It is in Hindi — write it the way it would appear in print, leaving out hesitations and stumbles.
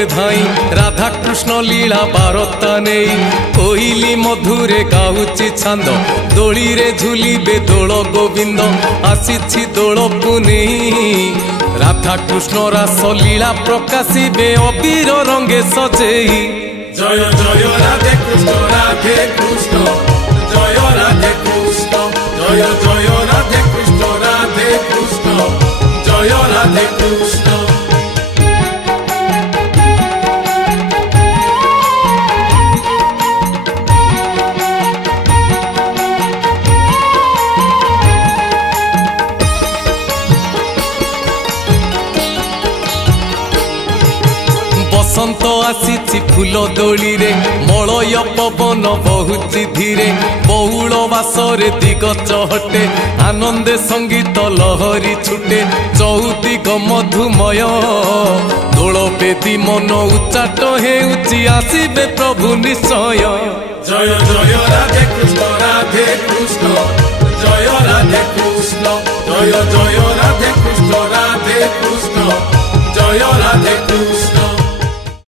पटे धाई राधा कृष्ण लीला बारता नहीं कोइली मधुरे गाउची छांद दोली रे झुलिबे दोल गोविंद आसीछि दोल पुनेई राधा कृष्ण रास लीला प्रकाशिबे अबीर रंगे सजेई जय जय राधे कृष्ण जय राधे कृष्ण जय जय राधे कृष्ण जय राधे कृष्ण। बसंत आसी फूल दोली रे मलय पवन बहुची धीरे बहुल बासरे दिग चहटे आनंदे संगीत लहरी छुटे चौदिग मधुमय दोल बेदी मन उच्चाट हेउची आसीबे प्रभु निश्चय जय जय राधे कृष्ण जय राधे कृष्ण जय जय राधे कृष्ण जय राधे कृष्ण।